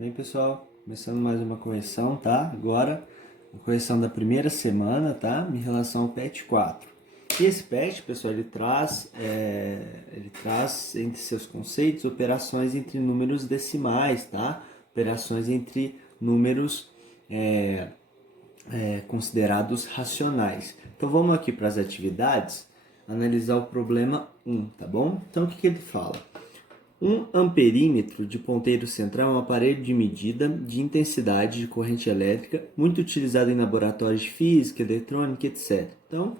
Bem, pessoal, começando mais uma correção, tá? Agora, a correção da primeira semana, tá? Em relação ao PET 4. E esse PET, pessoal, ele traz entre seus conceitos operações entre números decimais, tá? Operações entre números considerados racionais. Então, vamos aqui para as atividades, analisar o problema 1, tá bom? Então, o que ele fala? Um amperímetro de ponteiro central é um aparelho de medida de intensidade de corrente elétrica muito utilizado em laboratórios de física, eletrônica, etc. Então,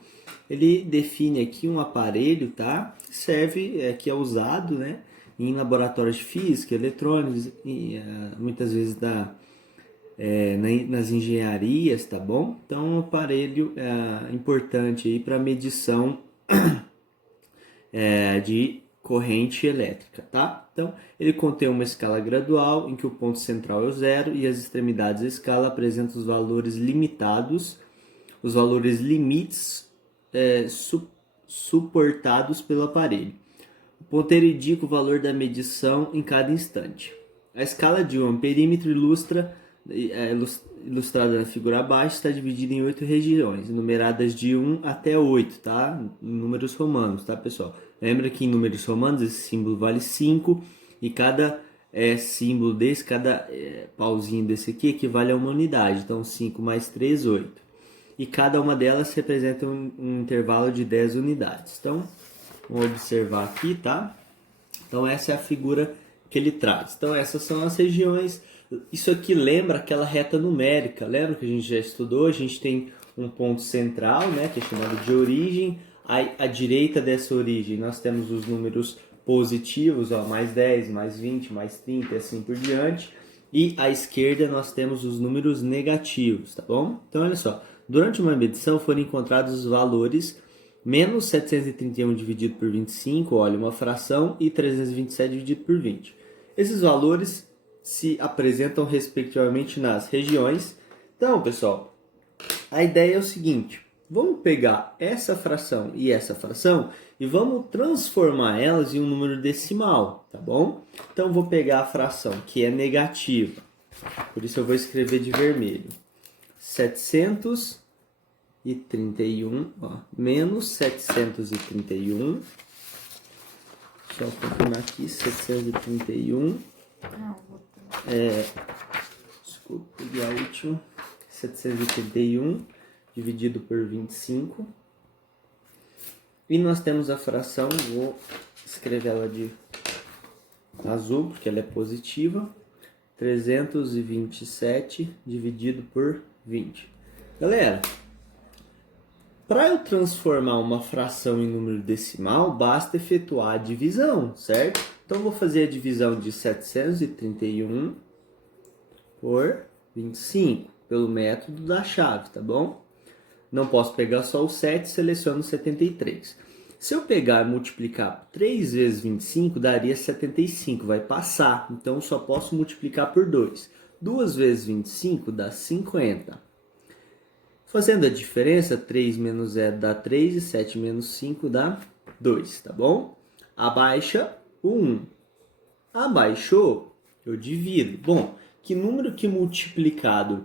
ele define aqui um aparelho, tá? Que serve, que é usado, né, em laboratórios de física, eletrônica, muitas vezes nas engenharias, tá bom? Então, um aparelho importante aí para medição de corrente elétrica, tá? Então, ele contém uma escala gradual em que o ponto central é o zero e as extremidades da escala apresentam os valores limitados, os valores limites suportados pelo aparelho. O ponteiro indica o valor da medição em cada instante. A escala de um amperímetro ilustrada na figura abaixo, está dividida em 8 regiões, numeradas de 1 até 8, tá? Em números romanos, tá, pessoal? Lembra que em números romanos esse símbolo vale 5 e cada símbolo desse, cada pauzinho desse aqui equivale a uma unidade. Então 5 mais 3, 8. E cada uma delas representa um intervalo de 10 unidades. Então, vamos observar aqui, tá? Então essa é a figura que ele traz. Então essas são as regiões. Isso aqui lembra aquela reta numérica, lembra que a gente já estudou? A gente tem um ponto central, né, que é chamado de origem. À direita dessa origem nós temos os números positivos, ó, mais 10, mais 20, mais 30 e assim por diante. E à esquerda nós temos os números negativos, tá bom? Então olha só, durante uma medição foram encontrados os valores menos 731 dividido por 25, olha, uma fração, e 327 dividido por 20. Esses valores se apresentam respectivamente nas regiões. Então, pessoal, a ideia é o seguinte: vamos pegar essa fração e vamos transformar elas em um número decimal, tá bom? Então, vou pegar a fração que é negativa, por isso eu vou escrever de vermelho. 731, ó, menos 731. Deixa eu confirmar aqui, 731. Desculpa, peguei a última. 731 dividido por 25. E nós temos a fração, vou escrever ela de azul, porque ela é positiva. 327 dividido por 20. Galera, para eu transformar uma fração em número decimal, basta efetuar a divisão, certo? Então, eu vou fazer a divisão de 731 por 25, pelo método da chave, tá bom? Não posso pegar só o 7, seleciono 73. Se eu pegar e multiplicar 3 vezes 25, daria 75, vai passar. Então, só posso multiplicar por 2. 2 vezes 25 dá 50. Fazendo a diferença, 3 menos 0 dá 3 e 7 menos 5 dá 2, tá bom? Abaixa o 1. Abaixou, eu divido. Bom, que número que multiplicado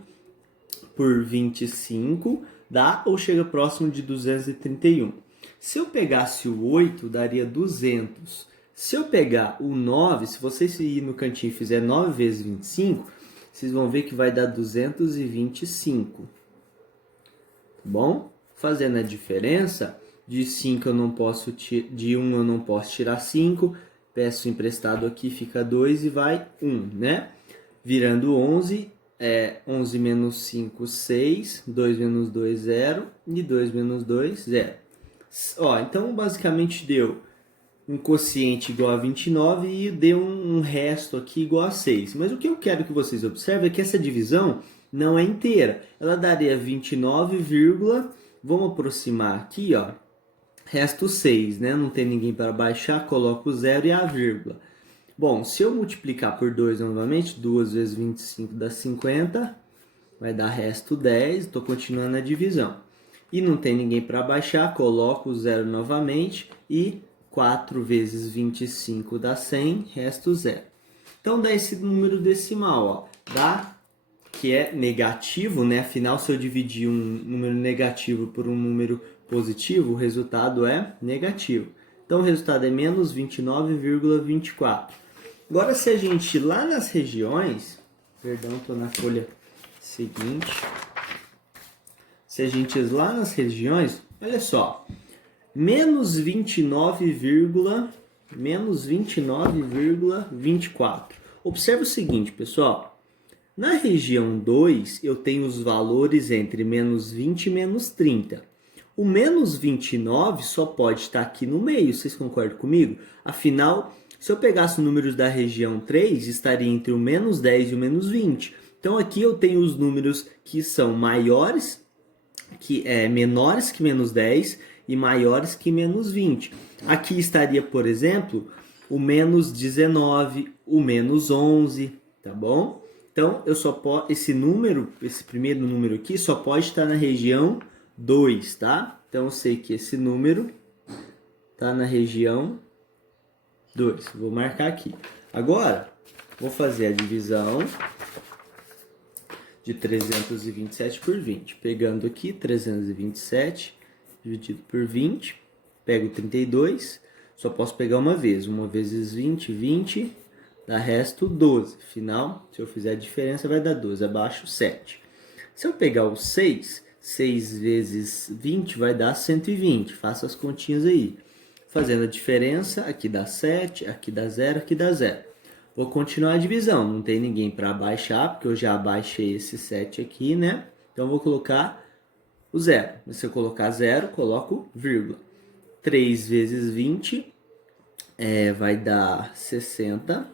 por 25 dá ou chega próximo de 231? Se eu pegasse o 8, daria 200. Se eu pegar o 9, se vocês ir no cantinho e fizer 9 vezes 25, vocês vão ver que vai dar 225. Bom, fazendo a diferença, de 5 eu não posso de 1 eu não posso tirar 5, peço emprestado aqui, fica 2 e vai 1, né? Virando 11, 11 menos 5, 6, 2 menos 2, 0, e 2 menos 2, 0. Ó, então basicamente deu um quociente igual a 29 e deu um resto aqui igual a 6. Mas o que eu quero que vocês observem é que essa divisão não é inteira. Ela daria 29, vamos aproximar aqui, ó, resto 6, né? Não tem ninguém para baixar, coloco o 0 e a vírgula. Bom, se eu multiplicar por 2 novamente, 2 vezes 25 dá 50, vai dar resto 10, estou continuando a divisão. E não tem ninguém para baixar, coloco o 0 novamente e 4 vezes 25 dá 100, resto 0. Então dá esse número decimal, ó, dá que é negativo, né? Afinal, se eu dividir um número negativo por um número positivo, o resultado é negativo. Então o resultado é menos 29,24. Agora, se a gente ir lá nas regiões, perdão, estou na folha seguinte. Se a gente ir lá nas regiões, olha só, menos 29,24. Observe o seguinte, pessoal. Na região 2, eu tenho os valores entre menos 20 e menos 30. O menos 29 só pode estar aqui no meio, vocês concordam comigo? Afinal, se eu pegasse os números da região 3, estaria entre o menos 10 e o menos 20. Então aqui eu tenho os números que são menores que menos 10 e maiores que menos 20. Aqui estaria, por exemplo, o menos 19, o menos 11, tá bom? Então, esse primeiro número aqui só pode estar na região 2, tá? Então, eu sei que esse número está na região 2. Vou marcar aqui. Agora, vou fazer a divisão de 327 por 20. Pegando aqui 327 dividido por 20, pego 32, só posso pegar uma vez. 1 vezes 20, 20, dá resto 12. Afinal, se eu fizer a diferença, vai dar 12. Abaixo, 7. Se eu pegar o 6, 6 vezes 20 vai dar 120. Faça as continhas aí. Fazendo a diferença, aqui dá 7, aqui dá 0, aqui dá 0. Vou continuar a divisão. Não tem ninguém para abaixar, porque eu já abaixei esse 7 aqui, né? Então, vou colocar o 0. Se eu colocar 0, coloco vírgula. 3 vezes 20 vai dar 60.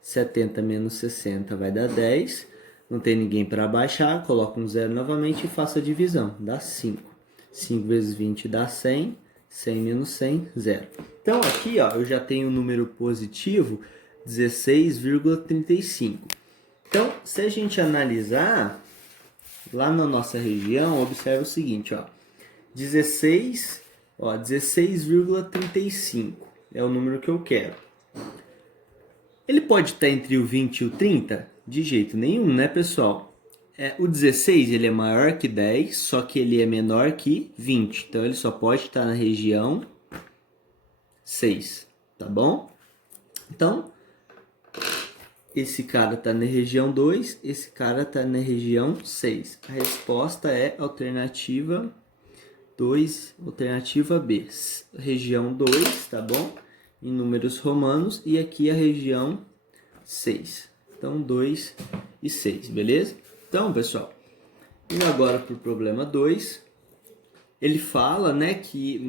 70 menos 60 vai dar 10. Não tem ninguém para abaixar, coloco um 0 novamente e faço a divisão. Dá 5. 5 vezes 20 dá 100. 100 menos 100, 0. Então aqui, ó, eu já tenho um número positivo, 16,35. Então, se a gente analisar, lá na nossa região, observa o seguinte, ó. 16,35 é o número que eu quero. Ele pode estar entre o 20 e o 30? De jeito nenhum, né, pessoal? O 16 ele é maior que 10, só que ele é menor que 20. Então, ele só pode estar na região 6, tá bom? Então, esse cara está na região 2, esse cara está na região 6. A resposta é alternativa 2, alternativa B. Região 2, tá bom? Em números romanos, e aqui a região 6. Então, 2 e 6, beleza? Então, pessoal, indo agora para o problema 2, ele fala, né, que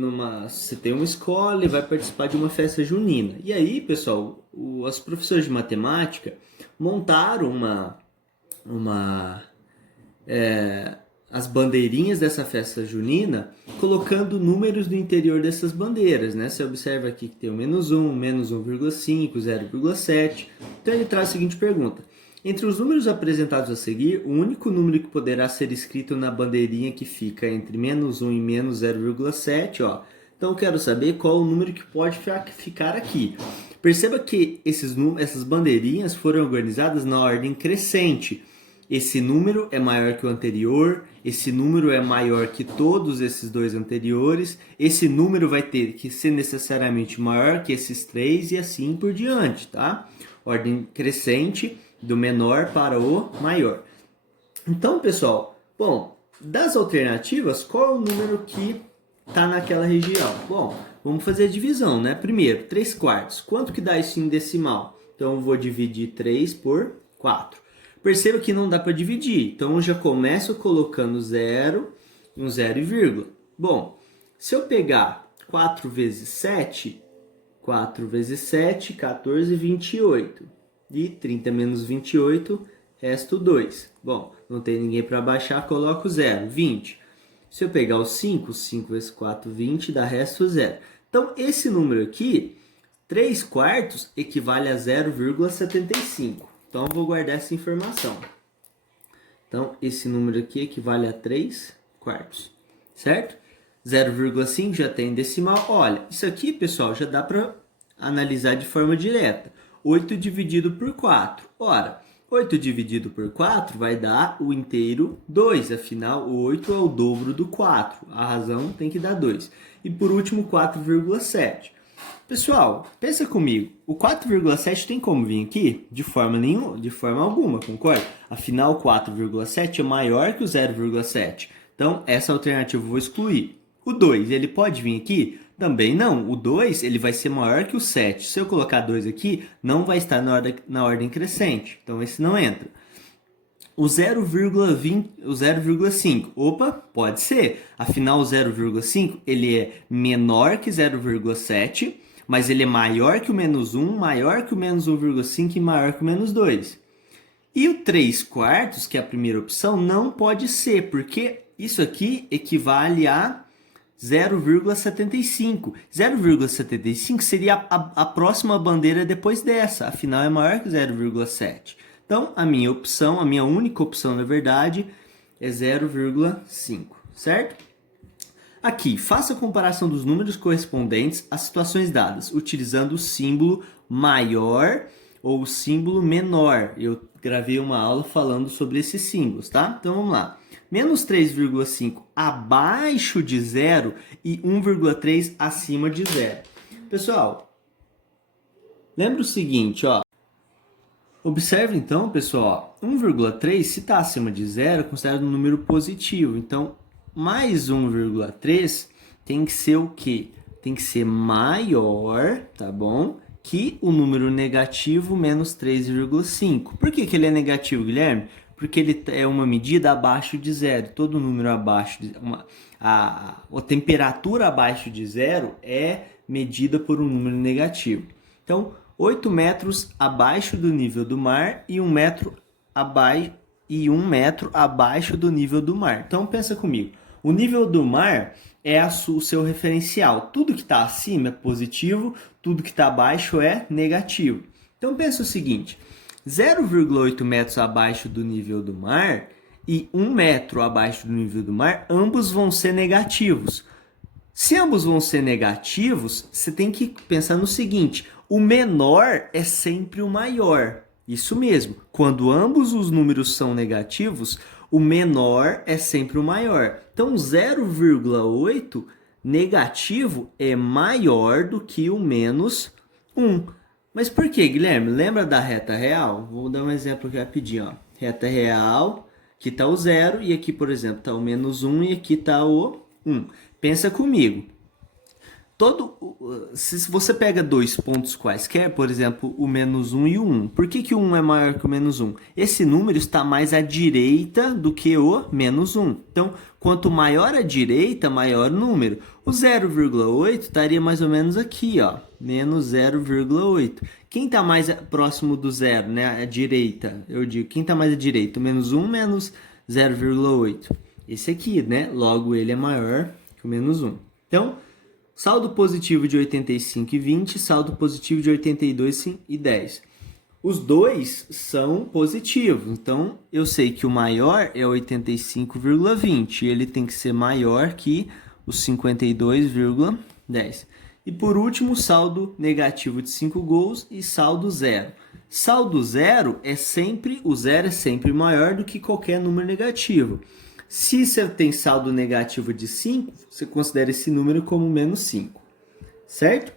você tem uma escola e vai participar de uma festa junina. E aí, pessoal, os professores de matemática montaram as bandeirinhas dessa festa junina, colocando números no interior dessas bandeiras, né? Você observa aqui que tem o menos 1, menos 1,5, 0,7. Então ele traz a seguinte pergunta. Entre os números apresentados a seguir, o único número que poderá ser escrito na bandeirinha que fica entre menos 1 e menos 0,7, ó. Então eu quero saber qual o número que pode ficar aqui. Perceba que essas bandeirinhas foram organizadas na ordem crescente. Esse número é maior que o anterior, esse número é maior que todos esses dois anteriores, esse número vai ter que ser necessariamente maior que esses três e assim por diante, tá? Ordem crescente, do menor para o maior. Então, pessoal, bom, das alternativas, qual é o número que está naquela região? Bom, vamos fazer a divisão, né? Primeiro, 3 quartos. Quanto que dá isso em decimal? Então, eu vou dividir 3 por 4. Perceba que não dá para dividir, então eu já começo colocando 0, um 0 e vírgula. Bom, se eu pegar 4 vezes 7, 4 vezes 7, 14, 28. E 30 menos 28, resto 2. Bom, não tem ninguém para baixar, coloco 0, 20. Se eu pegar o 5, 5 vezes 4, 20, dá resto 0. Então, esse número aqui, 3 quartos, equivale a 0,75. Então, eu vou guardar essa informação. Então, esse número aqui equivale a 3 quartos, certo? 0,5 já tem decimal. Olha, isso aqui, pessoal, já dá para analisar de forma direta. 8 dividido por 4. Ora, 8 dividido por 4 vai dar o inteiro 2. Afinal, o 8 é o dobro do 4. A razão tem que dar 2. E por último, 4,7. Pessoal, pensa comigo. O 4,7 tem como vir aqui? De forma nenhuma, de forma alguma, concorda? Afinal, o 4,7 é maior que o 0,7. Então, essa alternativa eu vou excluir. O 2, ele pode vir aqui? Também não. O 2 ele vai ser maior que o 7. Se eu colocar 2 aqui, não vai estar na ordem crescente. Então, esse não entra. O 0,5. Opa, pode ser. Afinal, o 0,5 ele é menor que 0,7, mas ele é maior que o menos 1, maior que o menos 1,5 e maior que o menos 2. E o 3/4, que é a primeira opção, não pode ser, porque isso aqui equivale a 0,75. 0,75 seria a próxima bandeira depois dessa, afinal é maior que 0,7. Então, a minha opção, a minha única opção, na verdade, é 0,5, certo? Aqui, faça a comparação dos números correspondentes às situações dadas, utilizando o símbolo maior ou o símbolo menor. Eu gravei uma aula falando sobre esses símbolos, tá? Então, vamos lá. Menos 3,5 abaixo de 0 e 1,3 acima de 0. Pessoal, lembra o seguinte, ó. Observe então, pessoal, 1,3 se está acima de 0 é considerado um número positivo. Então, mais 1,3 tem que ser o quê? Tem que ser maior, tá bom? Que o número negativo menos 3,5. Por que ele é negativo, Guilherme? Porque ele é uma medida abaixo de 0. Todo número abaixo de... a temperatura abaixo de 0 é medida por um número negativo. Então, 8 metros abaixo do nível do mar e 1 metro abaixo do nível do mar. Então, pensa comigo. O nível do mar é o seu referencial. Tudo que está acima é positivo, tudo que está abaixo é negativo. Então, pensa o seguinte. 0,8 metros abaixo do nível do mar e 1 metro abaixo do nível do mar, ambos vão ser negativos. Se ambos vão ser negativos, você tem que pensar no seguinte, o menor é sempre o maior. Isso mesmo, quando ambos os números são negativos, o menor é sempre o maior. Então, 0,8 negativo é maior do que o menos 1. Mas por que, Guilherme? Lembra da reta real? Vou dar um exemplo aqui rapidinho. Ó. Reta real, aqui está o 0 e aqui, por exemplo, está o menos 1 e aqui está o 1. Pensa comigo. Se você pega dois pontos quaisquer, por exemplo, o menos 1 e o 1, por que o 1 é maior que o menos 1? Esse número está mais à direita do que o menos 1. Então, quanto maior a direita, maior o número. O 0,8 estaria mais ou menos aqui, ó, menos 0,8. Quem está mais próximo do zero, né, à direita? Eu digo, quem está mais à direita? O menos 1 menos 0,8. Esse aqui, né? Logo, ele é maior que o menos 1. Então, saldo positivo de 85 e 20, saldo positivo de 82 e 10. Os dois são positivos, então eu sei que o maior é 85,20, ele tem que ser maior que o 52,10. E por último, saldo negativo de 5 gols e saldo zero. Saldo zero é sempre, o zero é sempre maior do que qualquer número negativo. Se você tem saldo negativo de 5, você considera esse número como menos 5, certo?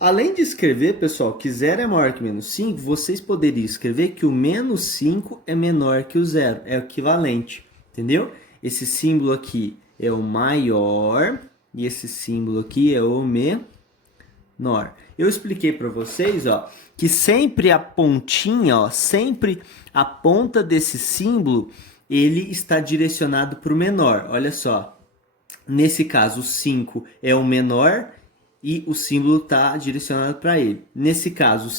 Além de escrever, pessoal, que 0 é maior que menos 5, vocês poderiam escrever que o menos 5 é menor que o 0, é o equivalente, entendeu? Esse símbolo aqui é o maior e esse símbolo aqui é o menor. Eu expliquei para vocês, ó, que sempre a pontinha, ó, sempre a ponta desse símbolo ele está direcionado para o menor. Olha só, nesse caso o 5 é o menor e o símbolo está direcionado para ele. Nesse caso, o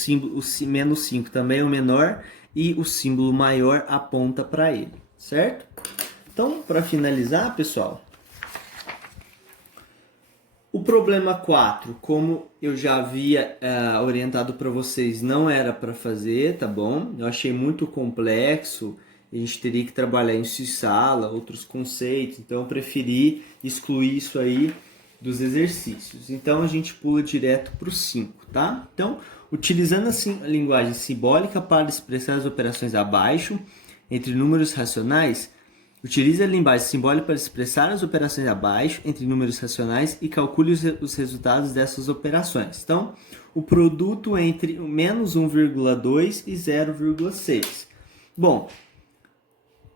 menos 5 também é o menor e o símbolo maior aponta para ele, certo? Então, para finalizar, pessoal, o problema 4, como eu já havia orientado para vocês, não era para fazer, tá bom? Eu achei muito complexo. A gente teria que trabalhar em sala, outros conceitos, então eu preferi excluir isso aí dos exercícios. Então a gente pula direto para o 5, tá? Então, utilizando assim a linguagem simbólica para expressar as operações abaixo entre números racionais, utilize a linguagem simbólica para expressar as operações abaixo entre números racionais e calcule os resultados dessas operações. Então, o produto entre menos 1,2 e 0,6. Bom,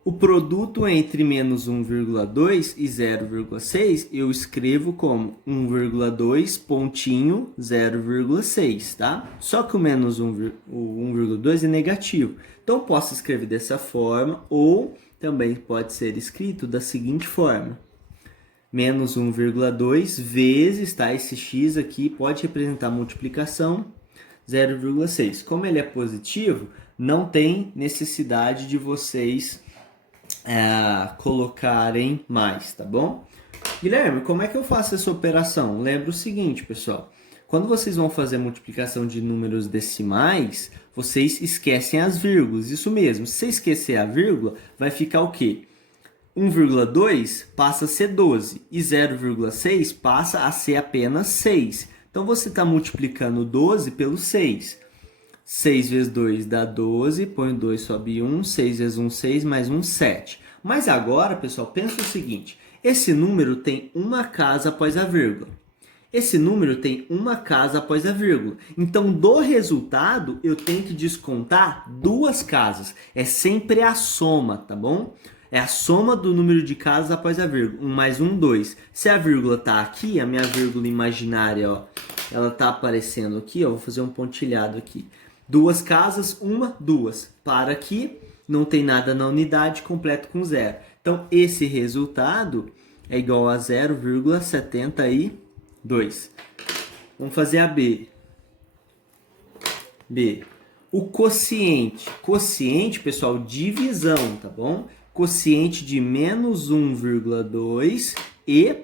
o produto entre menos 1,2 e 0,6 eu escrevo como 1,2 pontinho 0,6, tá? Só que o menos 1,2 é negativo. Então eu posso escrever dessa forma ou também pode ser escrito da seguinte forma. Menos 1,2 vezes, tá? Esse x aqui pode representar multiplicação 0,6. Como ele é positivo, não tem necessidade de vocês colocarem mais, tá bom? Guilherme, como é que eu faço essa operação? Lembra o seguinte, pessoal. Quando vocês vão fazer a multiplicação de números decimais, vocês esquecem as vírgulas. Isso mesmo, se você esquecer a vírgula, vai ficar o quê? 1,2 passa a ser 12 e 0,6 passa a ser apenas 6. Então, você está multiplicando 12 pelo 6. 6 vezes 2 dá 12, põe 2, sobe 1, 6 vezes 1, 6, mais 1, 7. Mas agora, pessoal, pensa o seguinte, esse número tem uma casa após a vírgula. Esse número tem uma casa após a vírgula. Então, do resultado, eu tenho que descontar duas casas. É sempre a soma, tá bom? É a soma do número de casas após a vírgula. 1 mais 1, 2. Se a vírgula está aqui, a minha vírgula imaginária, ó, ela está aparecendo aqui, ó, vou fazer um pontilhado aqui. Duas casas, uma, duas. Para aqui, não tem nada na unidade, completo com zero. Então, esse resultado é igual a 0,72. Vamos fazer a B. B. O quociente. Quociente, pessoal, divisão, tá bom? Quociente de menos 1,2 e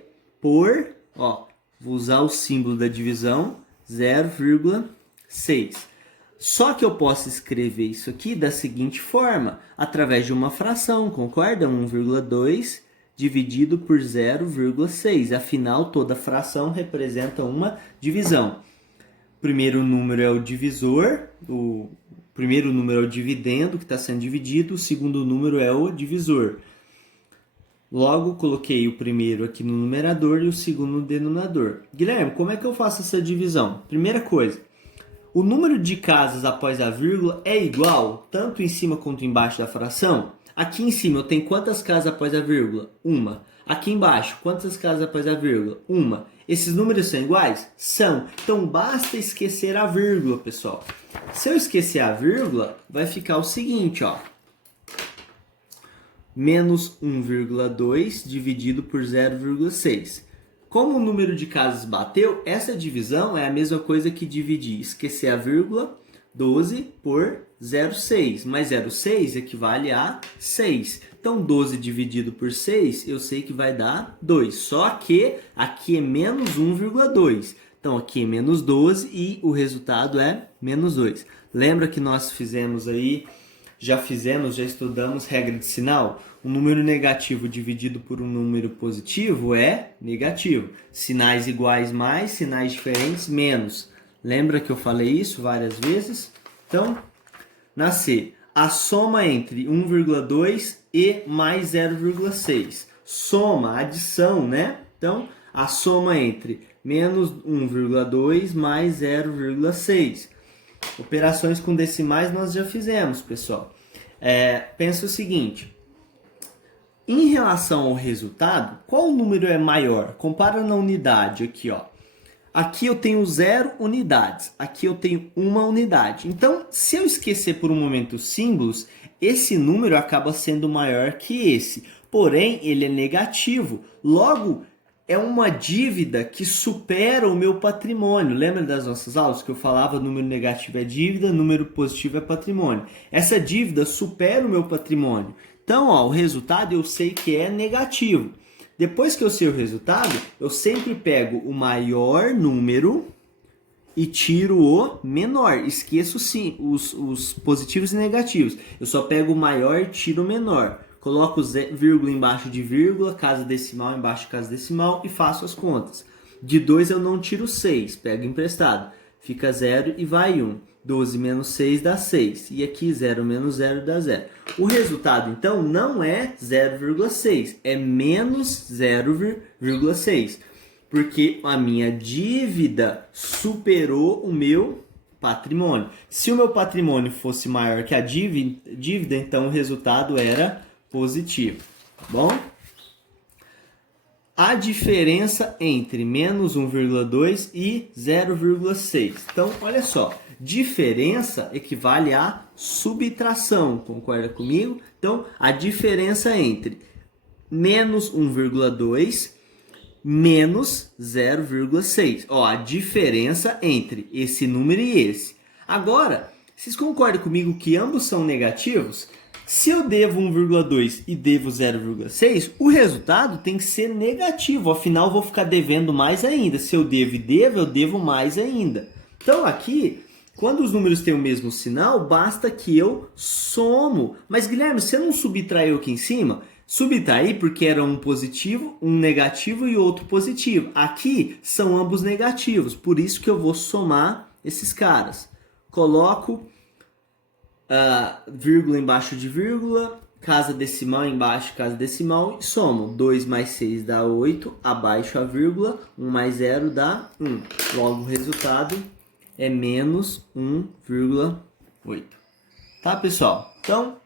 por, ó, vou usar o símbolo da divisão, 0,6. Só que eu posso escrever isso aqui da seguinte forma, através de uma fração, concorda? 1,2 dividido por 0,6. Afinal, toda fração representa uma divisão. O primeiro número é o divisor, o primeiro número é o dividendo que está sendo dividido, o segundo número é o divisor. Logo, coloquei o primeiro aqui no numerador e o segundo no denominador. Guilherme, como é que eu faço essa divisão? Primeira coisa, o número de casas após a vírgula é igual, tanto em cima quanto embaixo da fração? Aqui em cima eu tenho quantas casas após a vírgula? Uma. Aqui embaixo, quantas casas após a vírgula? Uma. Esses números são iguais? São. Então basta esquecer a vírgula, pessoal. Se eu esquecer a vírgula, vai ficar o seguinte, ó. Menos 1,2 dividido por 0,6. Como o número de casas bateu, essa divisão é a mesma coisa que dividir, esquecer a vírgula, 12 por 0,6. Mas 0,6 equivale a 6. Então, 12 dividido por 6, eu sei que vai dar 2. Só que aqui é menos 1,2. Então, aqui é menos 12 e o resultado é menos 2. Lembra que nós fizemos aí, já estudamos regra de sinal? Um número negativo dividido por um número positivo é negativo. Sinais iguais mais, sinais diferentes menos. Lembra que eu falei isso várias vezes? Então, na C, a soma entre 1,2 e mais 0,6. Soma, adição, né? Então, a soma entre menos 1,2 mais 0,6. Operações com decimais nós já fizemos, pessoal. Pensa o seguinte. Em relação ao resultado, qual número é maior? Compara na unidade aqui, ó. Aqui eu tenho 0 unidades, aqui eu tenho 1 unidade. Então, se eu esquecer por um momento os símbolos, esse número acaba sendo maior que esse. Porém, ele é negativo. Logo, é uma dívida que supera o meu patrimônio. Lembra das nossas aulas que eu falava número negativo é dívida, número positivo é patrimônio? Essa dívida supera o meu patrimônio. Então, ó, o resultado eu sei que é negativo. Depois que eu sei o resultado, eu sempre pego o maior número e tiro o menor. Esqueço sim os positivos e negativos. Eu só pego o maior e tiro o menor. Coloco vírgula embaixo de vírgula, casa decimal embaixo de casa decimal e faço as contas. De 2 eu não tiro 6, pego emprestado. Fica 0 e vai 1. 12 menos 6 dá 6. E aqui 0 menos 0 dá 0. O resultado, então, não é 0,6. É menos 0,6. Porque a minha dívida superou o meu patrimônio. Se o meu patrimônio fosse maior que a dívida, então o resultado era positivo. Tá bom? A diferença entre menos 1,2 e 0,6. Então, olha só. Diferença equivale a subtração. Concorda comigo? Então, a diferença entre menos 1,2 menos 0,6. Ó, a diferença entre esse número e esse. Agora, vocês concordam comigo que ambos são negativos? Se eu devo 1,2 e devo 0,6, o resultado tem que ser negativo. Afinal, eu vou ficar devendo mais ainda. Se eu devo e devo, eu devo mais ainda. Então, aqui, quando os números têm o mesmo sinal, basta que eu somo. Mas, Guilherme, você não subtraiu aqui em cima? Subtrair porque era um positivo, um negativo e outro positivo. Aqui são ambos negativos, por isso que eu vou somar esses caras. Coloco vírgula embaixo de vírgula, casa decimal embaixo, casa decimal e somo. 2 mais 6 dá 8, abaixo a vírgula, 1 mais 0 dá 1. Logo o resultado é menos 1,8. Tá, pessoal? Então,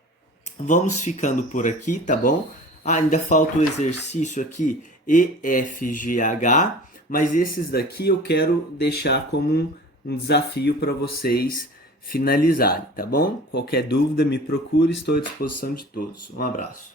vamos ficando por aqui, tá bom? Ainda falta o exercício aqui E, F, G, H, mas esses daqui eu quero deixar como um desafio para vocês finalizarem, tá bom? Qualquer dúvida me procure, estou à disposição de todos. Um abraço.